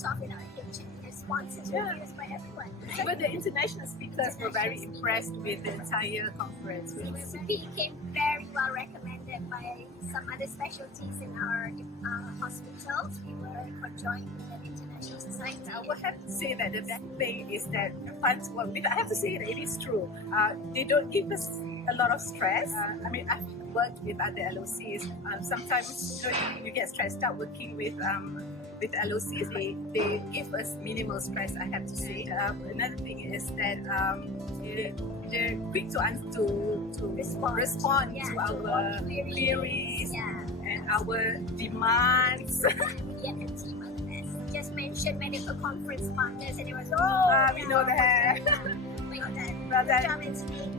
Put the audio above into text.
starts off with our Hajjah. Sponsors were used by everyone. But the international speakers were very impressed with the entire conference. We became very well recommended by some other specialties in our hospitals. We were conjoined with an international society. I would have to say that the best thing is that the fun to work with. I have to say that it is true. They don't give us a lot of stress. I mean, I've worked with other LOCs. Sometimes you get stressed out working with LOCs. They give us minimal stress, I have to say. Another thing is that they're quick to respond to our queries and our demands. Media and team are the best. Just mentioned medical conference partners and it was we know that. Well done. Well done. Good job, Anthony.